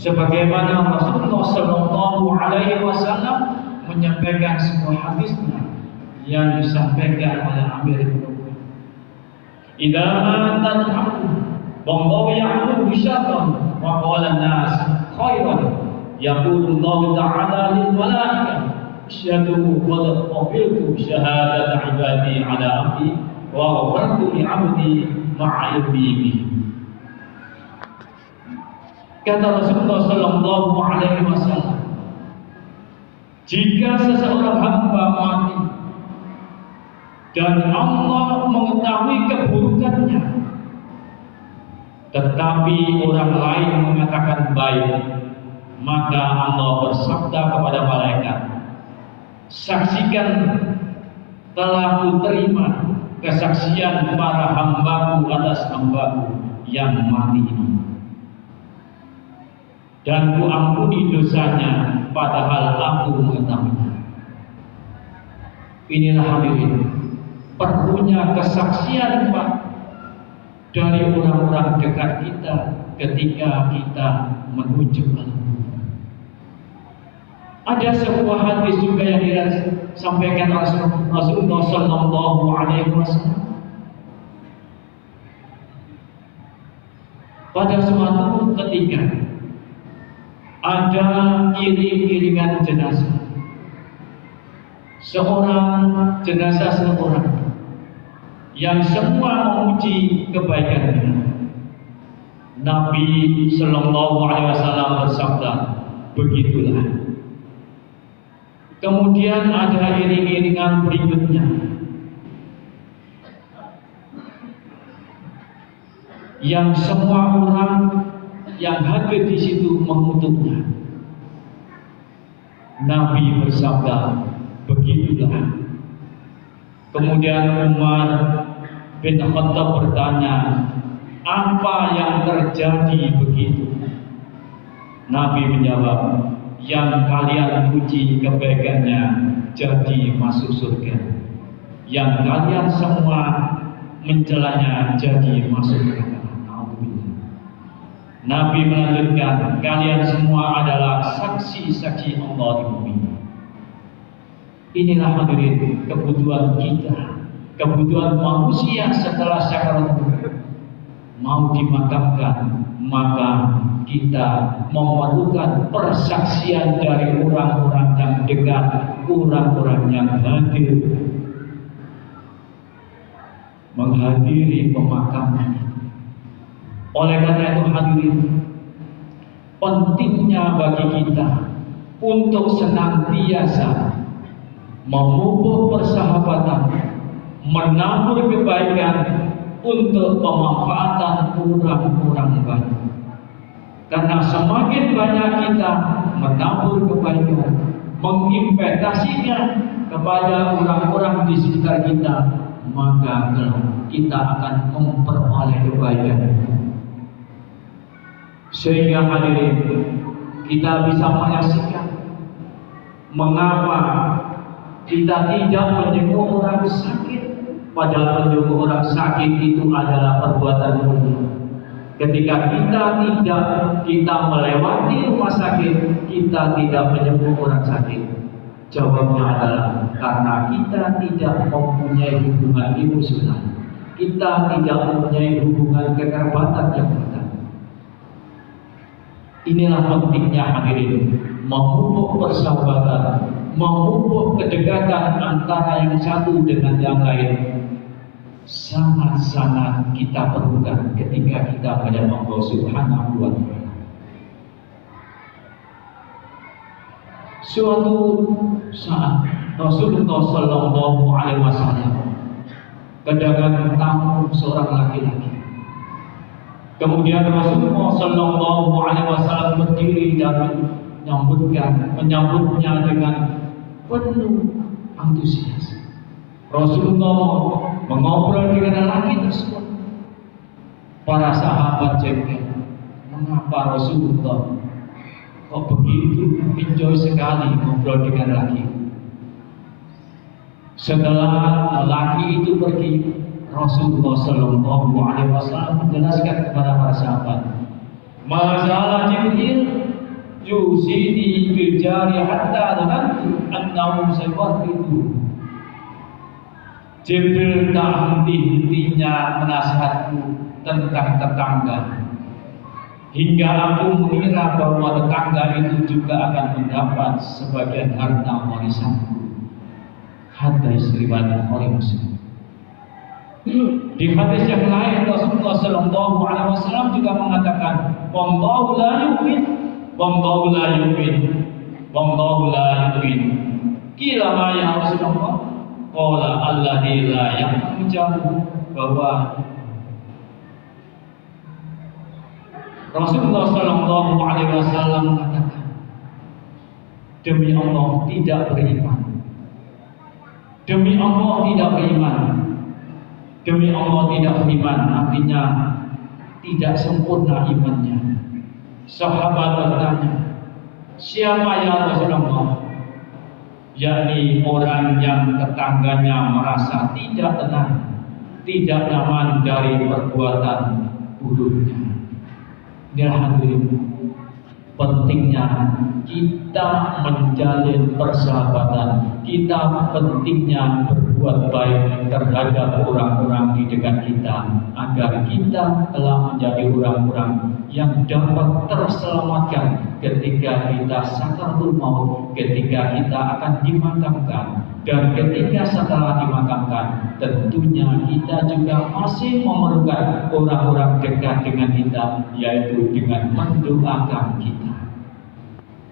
sebagaimana Rasulullah Shallallahu Alaihi Wasallam menyampaikan sebuah hadisnya yang disampaikan oleh Amir bin Ubaid. Idza matan abdu wa ya'budu bisyatan wa qala an-nas khairan yaqulu Allah ta'ala lil malaikah asyhadu qad qabiltu syahadata ibadi ala abdi wa ghafartu li 'abdi ma'a ilmihi. Kata Rasulullah Sallallahu Alaihi Wasallam, jika seseorang hamba mati dan Allah mengetahui keburukannya, tetapi orang lain mengatakan baik, maka Allah bersabda kepada malaikat, saksikan telah kuterima kesaksian para hambaku atas hambaku yang mati ini, dan ku ampuni dosanya padahal aku mengetahuinya. Inilah hadirin perlunya kesaksian Pak dari orang-orang dekat kita ketika kita menuju al-kubur. Ada sebuah hadis juga yang disampaikan Rasulullah Sallallahu Alaihi Wasallam. Pada suatu ketika ada iring-iringan jenazah, jenazah seorang yang semua memuji kebaikannya. Nabi Sallallahu Alaihi Wasallam bersabda, begitulah. Kemudian ada iring-iringan berikutnya yang semua orang yang hadir di situ mengutuknya. Nabi bersabda, begitulah. Kemudian Umar bin Khattab bertanya, apa yang terjadi begitu? Nabi menjawab, yang kalian puji kebaikannya jadi masuk surga, yang kalian semua mencelanya jadi masuk neraka. Nabi melanjutkan, kalian semua adalah saksi-saksi Allah di bumi. Inilah hadirin kebutuhan kita, kebutuhan manusia setelah sakarat mau dimakamkan, maka kita memerlukan persaksian dari orang-orang yang dekat, orang-orang yang hadir menghadiri pemakaman. Oleh karena itu hadirin, pentingnya bagi kita untuk senantiasa memupuk persahabatan, menabur kebaikan untuk pemanfaatan orang-orang banyak. Karena semakin banyak kita menabur kebaikan, menginvestasinya kepada orang-orang di sekitar kita, maka kita akan memperoleh kebaikan. Sehingga hadirin, kita bisa menyaksikan mengapa kita tidak menjenguk orang sakit, padahal menjenguk orang sakit itu adalah perbuatan mulia. Ketika kita melewati rumah sakit, kita tidak menjenguk orang sakit. Jawabnya adalah karena kita tidak mempunyai hubungan emosional, kita tidak mempunyai hubungan kekerabatan yang benar. Inilah pentingnya hadirin, memupuk persahabatan, memupuk kedekatan antara yang satu dengan yang lain. Sangat-sangat kita perlukan ketika kita pada Allah Subhanahu wa Ta'ala. Suatu saat Rasulullah Sallallahu Alaihi Wasallam kedatangan tamu seorang laki-laki. Kemudian Rasulullah Sallallahu Alaihi Wasallam berdiri dan menyambutnya dengan penuh antusias. Rasulullah mengobrol dengan lelaki tersebut. Para sahabat jengkel, mengapa Rasulullah kok begitu enjoy sekali ngobrol dengan lelaki? Setelah lelaki itu pergi, Rasulullah Sallallahu Alaihi Wasallam menjelaskan kepada para sahabat, Masalah Jibril yusini bil jari hatta dhanantu annahu sayuwarrithu. Jibril tak henti-hentinya menasihatku tentang tetangga, hingga aku mengira bahwa tetangga itu juga akan mendapat sebagian harta warisanku. Hadis riwayat oleh Muslim. Di hadis yang lain Rasulullah Sallallahu Alaihi Wasallam juga mengatakan, "Wallahu la yu'min, wallahu la yu'min, wallahu la yu'min." Kira ya Rasulullah, qala alladzi la ya'lamu, bahwa Rasulullah Sallallahu Alaihi Wasallam mengatakan, demi Allah tidak beriman, demi Allah tidak beriman, demi Allah tidak beriman, artinya tidak sempurna imannya. Sahabat bertanya, siapa ya Rasulullah? Yakni orang yang tetangganya merasa tidak tenang, tidak nyaman dari perbuatan buruknya. Hadirin, pentingnya kita menjalin persahabatan, kita pentingnya berbuat baik terhadap orang-orang di dekat kita, agar kita telah menjadi orang-orang yang dapat terselamatkan ketika kita sakaratul maut, ketika kita akan dimakamkan. Dan ketika setelah dimakamkan, tentunya kita juga masih memerlukan orang-orang dekat dengan kita, yaitu dengan mendoakan kita.